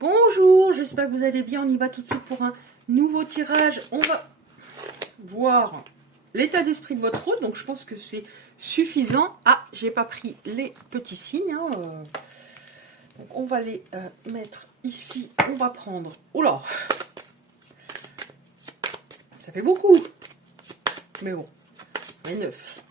Bonjour, j'espère que vous allez bien. On y va tout de suite pour un nouveau tirage. On va voir l'état d'esprit de votre hôte. Donc je pense que c'est suffisant. Ah, j'ai pas pris les petits signes. Donc on va les mettre ici. On va prendre... Oula, ça fait beaucoup. Mais bon, on est 9.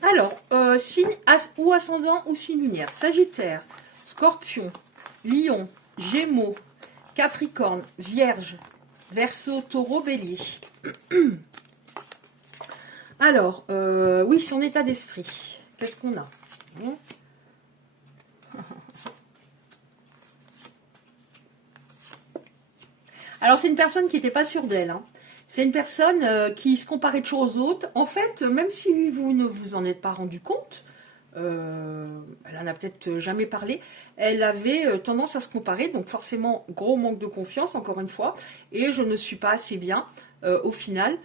Alors, signe ou ascendant ou signe lunaire. Sagittaire, Scorpion, Lion, Gémeaux, Capricorne, Vierge, Verseau, Taureau, Bélier. Alors, oui, son état d'esprit. Qu'est-ce qu'on a? Alors, c'est une personne qui n'était pas sûre d'elle. C'est une personne qui se comparait toujours aux autres. En fait, même si vous ne vous en êtes pas rendu compte, elle en a peut-être jamais parlé, elle avait tendance à se comparer. Donc, forcément, gros manque de confiance, encore une fois. Et je ne suis pas assez bien, au final,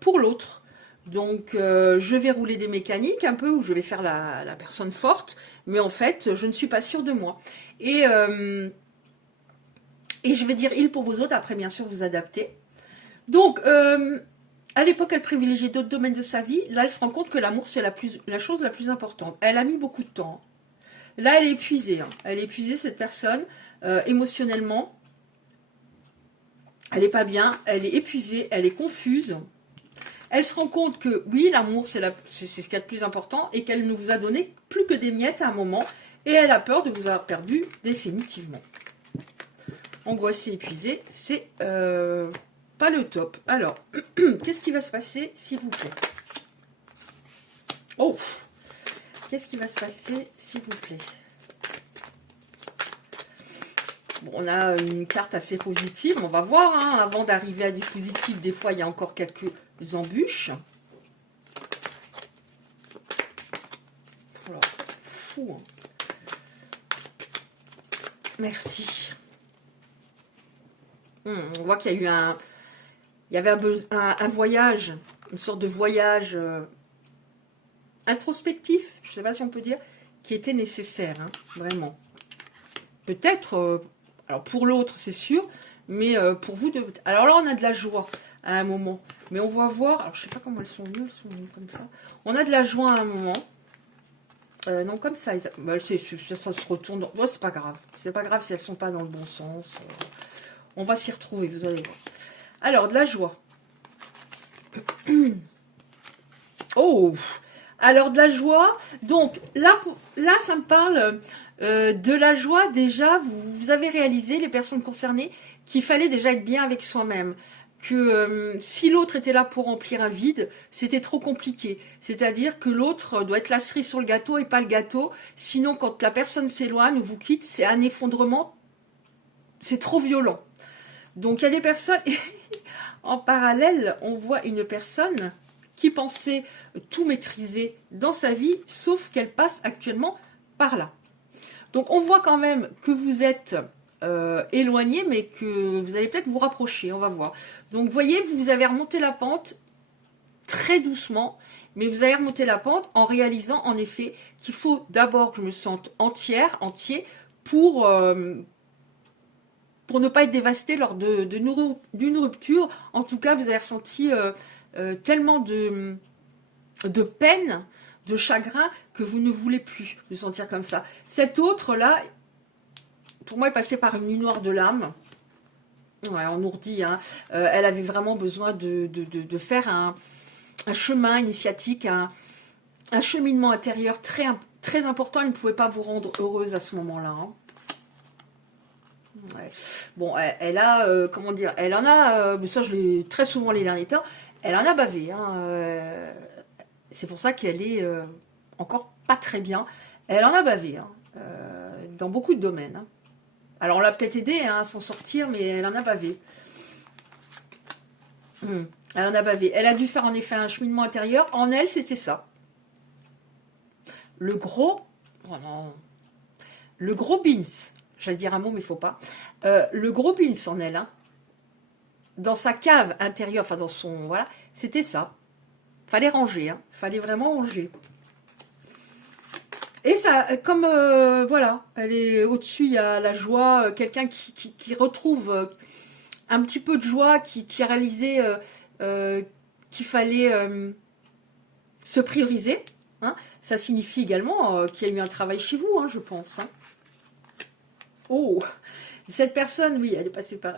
pour l'autre. Donc, je vais rouler des mécaniques un peu, où je vais faire la personne forte. Mais en fait, je ne suis pas sûre de moi. Et je vais dire il pour vous autres, après bien sûr vous adaptez. Donc, à l'époque, elle privilégiait d'autres domaines de sa vie. Là, elle se rend compte que l'amour, c'est la chose la plus importante. Elle a mis beaucoup de temps. Là, elle est épuisée. Elle est épuisée, cette personne, émotionnellement. Elle n'est pas bien, elle est épuisée, elle est confuse. Elle se rend compte que, oui, l'amour, c'est ce qu'il y a de plus important et qu'elle ne vous a donné plus que des miettes à un moment. Et elle a peur de vous avoir perdu définitivement. Angoissée, épuisée, c'est pas le top. Alors, qu'est-ce qui va se passer, s'il vous plaît? Oh, qu'est-ce qui va se passer, s'il vous plaît? Bon, on a une carte assez positive. On va voir, avant d'arriver à des positifs, des fois, il y a encore quelques embûches. Alors, fou. Merci. On voit qu'il y a eu il y avait un voyage, une sorte de voyage introspectif, je ne sais pas si on peut dire, qui était nécessaire, vraiment. Peut-être, alors pour l'autre, c'est sûr, mais pour vous deux. Alors là, on a de la joie à un moment, mais on va voir. Alors, je ne sais pas comment elles sont venues, elles sont venues comme ça. On a de la joie à un moment. Non, comme ça, ça se retourne. Bon, c'est pas grave. C'est pas grave si elles ne sont pas dans le bon sens. On va s'y retrouver, vous allez voir. Alors, de la joie. Oh, alors de la joie. Donc, là ça me parle de la joie. Déjà, vous avez réalisé, les personnes concernées, qu'il fallait déjà être bien avec soi-même. Que si l'autre était là pour remplir un vide, c'était trop compliqué. C'est-à-dire que l'autre doit être la cerise sur le gâteau et pas le gâteau. Sinon, quand la personne s'éloigne ou vous quitte, c'est un effondrement. C'est trop violent. Donc, il y a des personnes... En parallèle, on voit une personne qui pensait tout maîtriser dans sa vie, sauf qu'elle passe actuellement par là. Donc, on voit quand même que vous êtes éloigné, mais que vous allez peut-être vous rapprocher, on va voir. Donc, vous voyez, vous avez remonté la pente très doucement, mais vous avez remonté la pente en réalisant, en effet, qu'il faut d'abord que je me sente entier, pour ne pas être dévasté lors d'une rupture. En tout cas, vous avez ressenti tellement de peine, de chagrin, que vous ne voulez plus vous sentir comme ça. Cette autre-là, pour moi, est passée par une nuit noire de l'âme. Ouais, en ourdi, elle avait vraiment besoin de faire un chemin initiatique, un cheminement intérieur très important. Elle ne pouvait pas vous rendre heureuse à ce moment-là. Ouais. Bon, elle a, comment dire, elle en a, ça je l'ai très souvent les derniers temps, elle en a bavé. C'est pour ça qu'elle est encore pas très bien. Elle en a bavé, dans beaucoup de domaines. Alors on l'a peut-être aidé à s'en sortir, mais elle en a bavé. Elle en a bavé. Elle a dû faire en effet un cheminement intérieur. En elle, c'était ça. Le gros, Oh non. Le gros beans, j'allais dire un mot mais il faut pas. Le gros beans en elle, hein, dans sa cave intérieure, enfin dans son, voilà, c'était ça. Fallait ranger, hein, fallait vraiment ranger. Et ça, comme, voilà, elle est au-dessus, il y a la joie, quelqu'un qui retrouve un petit peu de joie, qui a réalisé qu'il fallait se prioriser. Hein. Ça signifie également qu'il y a eu un travail chez vous, hein, je pense. Hein. Oh, cette personne, oui, elle est passée par...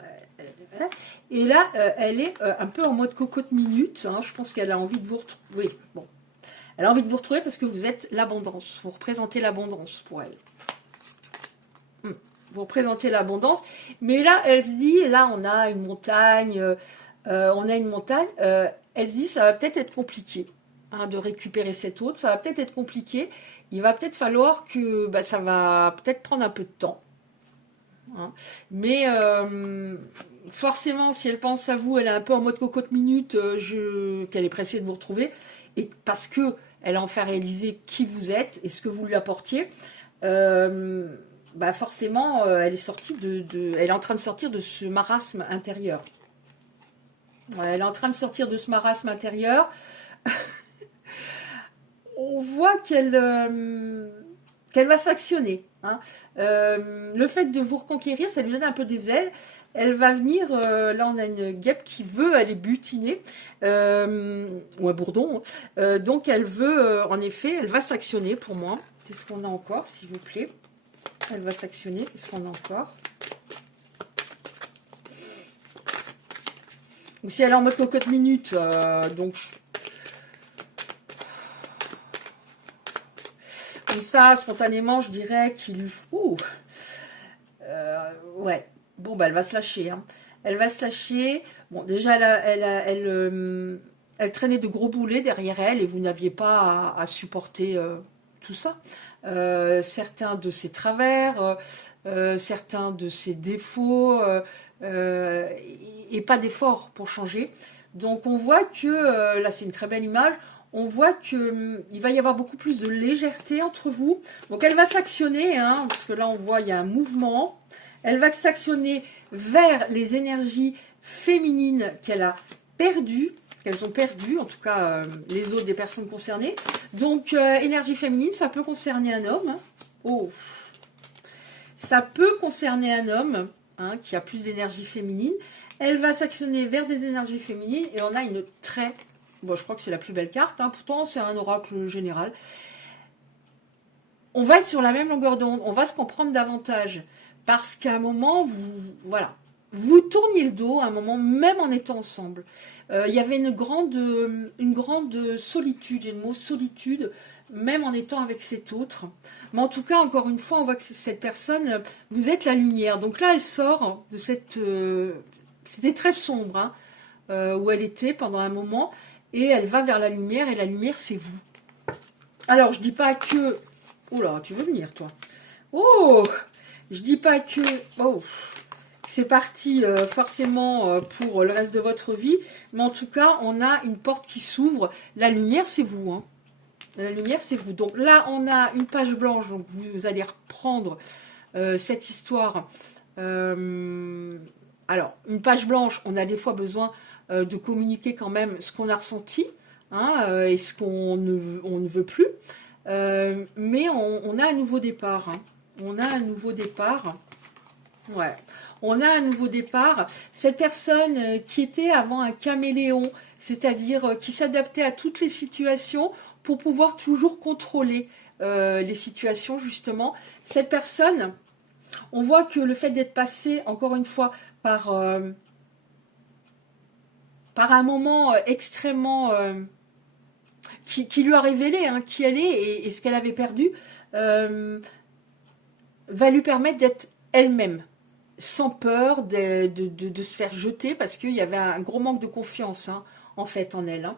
Et là, elle est un peu en mode cocotte minute. Hein. Je pense qu'elle a envie de vous retrouver. Oui, bon. Elle a envie de vous retrouver parce que vous êtes l'abondance. Vous représentez l'abondance pour elle. Vous représentez l'abondance. Mais là, elle se dit, là, on a une montagne. Elle se dit, ça va peut-être être compliqué hein, de récupérer cette autre. Ça va peut-être être compliqué. Il va peut-être falloir que... Bah, ça va peut-être prendre un peu de temps. Hein. Mais forcément, si elle pense à vous, elle est un peu en mode cocotte minute, qu'elle est pressée de vous retrouver. Et parce que elle a enfin réalisé qui vous êtes et ce que vous lui apportiez, bah forcément, elle est sortie elle est en train de sortir de ce marasme intérieur. Elle est en train de sortir de ce marasme intérieur. On voit qu'elle va s'actionner. Hein. Le fait de vous reconquérir, ça lui donne un peu des ailes. Elle va venir, là on a une guêpe qui veut aller butiner, ou un bourdon. Donc elle veut, en effet, elle va s'actionner pour moi. Qu'est-ce qu'on a encore, s'il vous plaît? Elle va s'actionner. Qu'est-ce qu'on a encore? Ou si elle est en mode cocotte minute, donc... Comme ça, spontanément, je dirais qu'il lui faut... ouais. Bon, bah, elle va se lâcher. Hein. Elle va se lâcher. Bon, déjà, elle traînait de gros boulets derrière elle et vous n'aviez pas à supporter tout ça. Certains de ses travers, certains de ses défauts, et pas d'effort pour changer. Donc, on voit que, là, c'est une très belle image, on voit qu'il va y avoir beaucoup plus de légèreté entre vous. Donc, elle va s'actionner, hein, parce que là, on voit, il y a un mouvement. Elle va s'actionner vers les énergies féminines qu'elle a perdues, qu'elles ont perdues, en tout cas les autres des personnes concernées. Donc, énergie féminine, ça peut concerner un homme. Hein. Oh, ça peut concerner un homme hein, qui a plus d'énergie féminine. Elle va s'actionner vers des énergies féminines et on a une très... Bon, je crois que c'est la plus belle carte, hein, pourtant c'est un oracle général. On va être sur la même longueur d'onde, on va se comprendre davantage. Parce qu'à un moment, voilà, vous tourniez le dos à un moment, même en étant ensemble. Il y avait une grande solitude, j'ai le mot solitude, même en étant avec cet autre. Mais en tout cas, encore une fois, on voit que cette personne, vous êtes la lumière. Donc là, elle sort de cette... c'était très sombre, hein, où elle était pendant un moment, et elle va vers la lumière, et la lumière, c'est vous. Alors, je dis pas que... Oh là, tu veux venir, toi? Oh! Je dis pas que c'est parti forcément pour le reste de votre vie, mais en tout cas, on a une porte qui s'ouvre. La lumière, c'est vous. Hein. La lumière, c'est vous. Donc là, on a une page blanche, donc vous allez reprendre cette histoire. Alors, une page blanche, on a des fois besoin de communiquer quand même ce qu'on a ressenti hein, et ce qu'on ne veut plus. Mais on a un nouveau départ. Hein. On a un nouveau départ. Ouais. On a un nouveau départ. Cette personne qui était avant un caméléon, c'est-à-dire qui s'adaptait à toutes les situations pour pouvoir toujours contrôler les situations, justement. Cette personne, on voit que le fait d'être passé, encore une fois, par un moment extrêmement... qui lui a révélé hein, qui elle est et ce qu'elle avait perdu, va lui permettre d'être elle-même, sans peur de se faire jeter, parce qu'il y avait un gros manque de confiance, hein, en fait, en elle. Hein.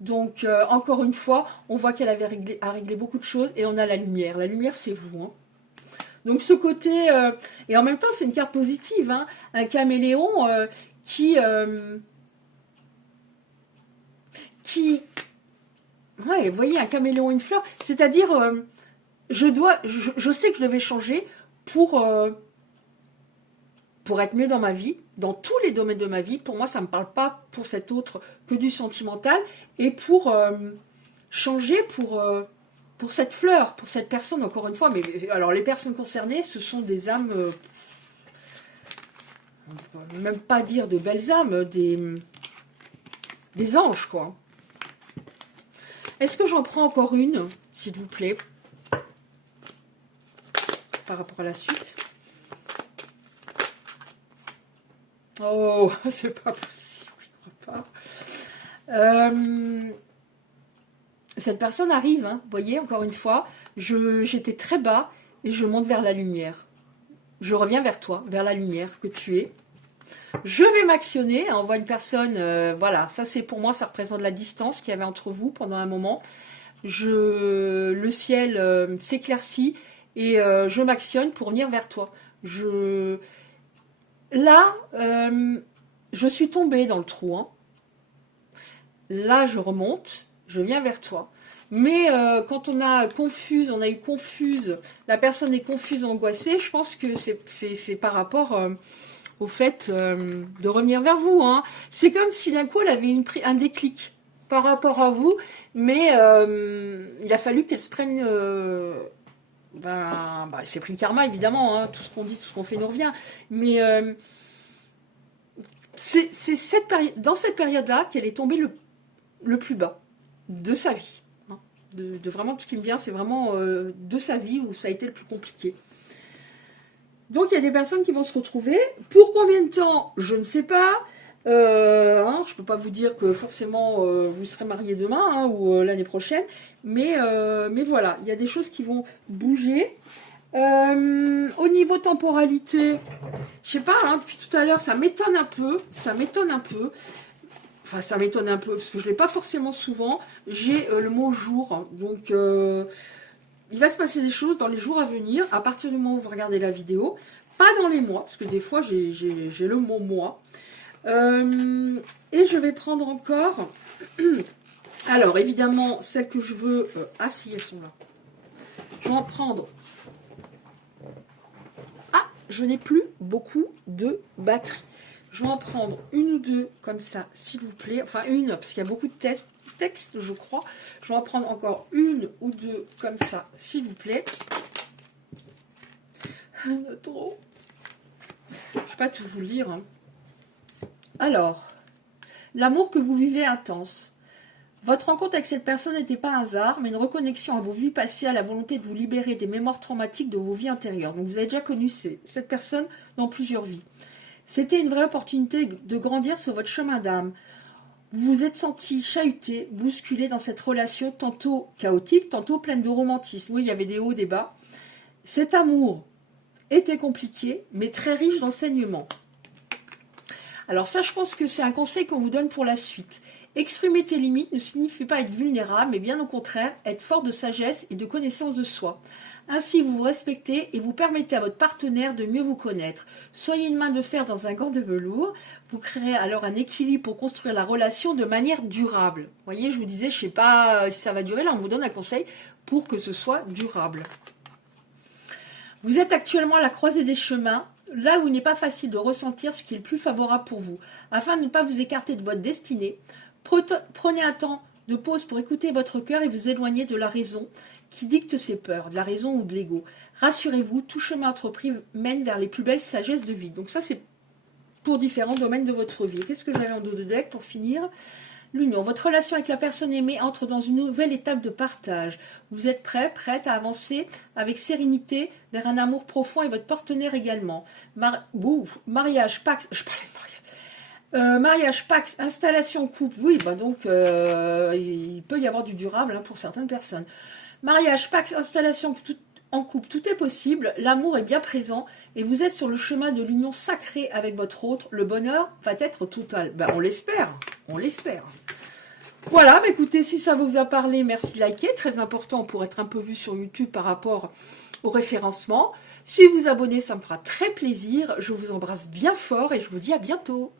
Donc, encore une fois, on voit qu'elle avait réglé beaucoup de choses, et on a la lumière. La lumière, c'est vous. Hein. Donc, ce côté... et en même temps, c'est une carte positive. Hein, un caméléon qui... Ouais, vous voyez, un caméléon, une fleur, c'est-à-dire... je sais que je devais changer pour être mieux dans ma vie, dans tous les domaines de ma vie. Pour moi, ça ne me parle pas pour cet autre que du sentimental, et pour changer pour cette fleur, pour cette personne, encore une fois. Mais alors, les personnes concernées, ce sont des âmes, on ne peut même pas dire de belles âmes, des anges, quoi. Est-ce que j'en prends encore une, s'il vous plaît, par rapport à la suite? Oh, c'est pas possible, je crois pas. Cette personne arrive, hein, vous voyez, encore une fois, j'étais très bas et je monte vers la lumière. Je reviens vers toi, vers la lumière que tu es. Je vais m'actionner, on voit une personne, voilà, ça c'est pour moi, ça représente la distance qu'il y avait entre vous pendant un moment. Le ciel s'éclaircit et je m'actionne pour venir vers toi. Là, je suis tombée dans le trou. Hein. Là, je remonte, je viens vers toi. Mais quand on a eu confuse, la personne est confuse, angoissée, je pense que c'est par rapport au fait de revenir vers vous. Hein. C'est comme si d'un coup, elle avait un déclic par rapport à vous, mais il a fallu qu'elle se prenne... elle s'est pris le karma, évidemment, hein, tout ce qu'on dit, tout ce qu'on fait nous revient. Mais c'est dans cette période-là qu'elle est tombée le plus bas de sa vie. Hein. De vraiment tout ce qui me vient, c'est vraiment de sa vie où ça a été le plus compliqué. Donc il y a des personnes qui vont se retrouver. Pour combien de temps, je ne sais pas. Je ne peux pas vous dire que forcément vous serez mariés demain hein, ou l'année prochaine. Mais voilà, il y a des choses qui vont bouger. Au niveau temporalité, je sais pas, hein, depuis tout à l'heure, ça m'étonne un peu. Enfin, ça m'étonne un peu parce que je ne l'ai pas forcément souvent. J'ai le mot jour. Donc, il va se passer des choses dans les jours à venir, à partir du moment où vous regardez la vidéo. Pas dans les mois, parce que des fois, j'ai le mot mois. Et je vais prendre encore... Alors, évidemment, celles que je veux... Ah, si, elles sont là. Je vais en prendre... Ah, je n'ai plus beaucoup de batterie. Je vais en prendre une ou deux comme ça, s'il vous plaît. Enfin, une, parce qu'il y a beaucoup de texte, je crois. Je vais en prendre encore une ou deux comme ça, s'il vous plaît. Trop. Je ne vais pas tout vous lire. Hein. Alors, l'amour que vous vivez intense. Votre rencontre avec cette personne n'était pas un hasard, mais une reconnexion à vos vies passées, à la volonté de vous libérer des mémoires traumatiques de vos vies antérieures. Donc, vous avez déjà connu cette personne dans plusieurs vies. C'était une vraie opportunité de grandir sur votre chemin d'âme. Vous vous êtes senti chahuté, bousculé dans cette relation tantôt chaotique, tantôt pleine de romantisme. Oui, il y avait des hauts, des bas. Cet amour était compliqué, mais très riche d'enseignements. Alors ça, je pense que c'est un conseil qu'on vous donne pour la suite. Exprimer tes limites ne signifie pas être vulnérable, mais bien au contraire, être fort de sagesse et de connaissance de soi. Ainsi, vous vous respectez et vous permettez à votre partenaire de mieux vous connaître. Soyez une main de fer dans un gant de velours. Vous créerez alors un équilibre pour construire la relation de manière durable. Vous voyez, je vous disais, je ne sais pas si ça va durer. Là, on vous donne un conseil pour que ce soit durable. Vous êtes actuellement à la croisée des chemins, là où il n'est pas facile de ressentir ce qui est le plus favorable pour vous. Afin de ne pas vous écarter de votre destinée, prenez un temps de pause pour écouter votre cœur et vous éloigner de la raison qui dicte ses peurs, de la raison ou de l'ego. Rassurez-vous, tout chemin entrepris mène vers les plus belles sagesses de vie. Donc ça, c'est pour différents domaines de votre vie. Qu'est-ce que j'avais en dos de deck pour finir ? L'union. Votre relation avec la personne aimée entre dans une nouvelle étape de partage. Vous êtes prête à avancer avec sérénité vers un amour profond et votre partenaire également. Mariage, Pax, je parlais de mariage. Mariage, Pax, installation, couple. Oui, donc il peut y avoir du durable hein, pour certaines personnes. Mariage, Pax, installation en couple, tout est possible. L'amour est bien présent et vous êtes sur le chemin de l'union sacrée avec votre autre. Le bonheur va être total. Ben, on l'espère, on l'espère. Voilà, écoutez, si ça vous a parlé, merci de liker. Très important pour être un peu vu sur YouTube par rapport au référencement. Si vous vous abonnez, ça me fera très plaisir. Je vous embrasse bien fort et je vous dis à bientôt.